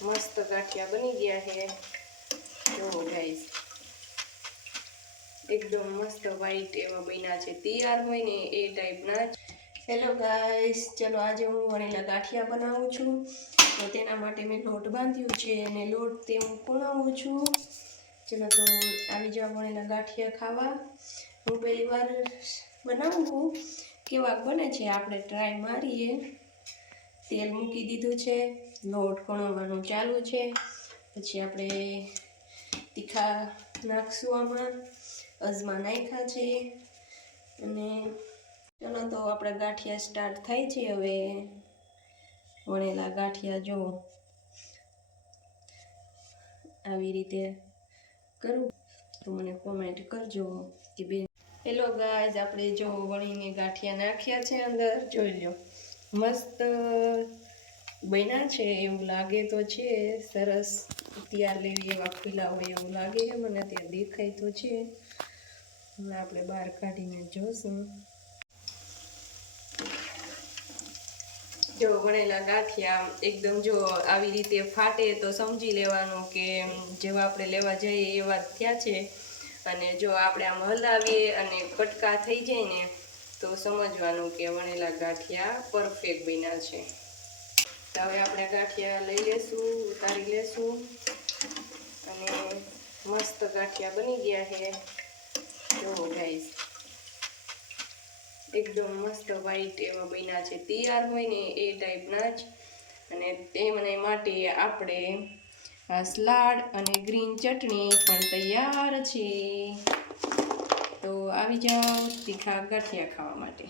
મસ્ત ગાંઠિયા બની ગયા છે જો ગાઈસ, એકદમ મસ્ત વ્હાઈટ એવા બન્યા છે, તૈયાર હોય ને એ ટાઈપના જ। હેલો ગાઈસ, ચલો આજે હું વણેલા ગાંઠિયા બનાવું છું। તો તેના માટે મેં લોટ બાંધ્યો છે અને લોટ તે હું પૂણાવું છું। ચલો તો આવી જાવ વણેલા ગાંઠિયા ખાવા। હું પહેલી વાર બનાવું છું, કેવા બને છે આપણે ટ્રાય મારીએ। તેલ મૂકી દીધું છે, લોટ વણવાનું ચાલુ છે। પછી આપણે તીખા નાખશું, આમાં અજમા નાખ્યા છે અને ચલો તો આપણા ગાંઠિયા સ્ટાર્ટ થાય છે। હવે વણેલા ગાંઠિયા જો આવી રીતે કરું તો મને કોમેન્ટ કરજો કે બેન। હેલો ગાઈઝ, આપણે જો વણીને ગાંઠિયા નાખ્યા છે અંદર, જોઈ લો મસ્ત બન્યા છે, એવું લાગે તો છે સરસ। તૈયાર લેવી એવા ખુલ્લા હોય એવું લાગે છે મને, અત્યારે દેખાય તો છે। આપણે બહાર કાઢીને જોશું। જો વણેલા ગાંઠિયા એકદમ જો આવી રીતે ફાટે તો સમજી લેવાનું કે જેવા આપણે લેવા જઈએ એવા થયા છે। અને જો આપણે આમ હલાવીએ અને કટકા થઈ જાય ને તો સમજવાનું કે વણેલા ગાંઠિયા પરફેક્ટ બન્યા છે। તો હવે આપણે ગાંઠિયા લઈ લેશું, ઉતારી લેશું અને મસ્ત ગાંઠિયા બની ગયા છે જો ગાઈસ, એકદમ મસ્ત વ્હાઈટ એવા બન્યા છે, તૈયાર હોય ને એ ટાઈપના જ। અને તેમને માટે આપણે સલાડ અને ગ્રીન ચટણી પણ તૈયાર છે। તો આવી જાઓ તીખા ગાંઠિયા ખાવા માટે।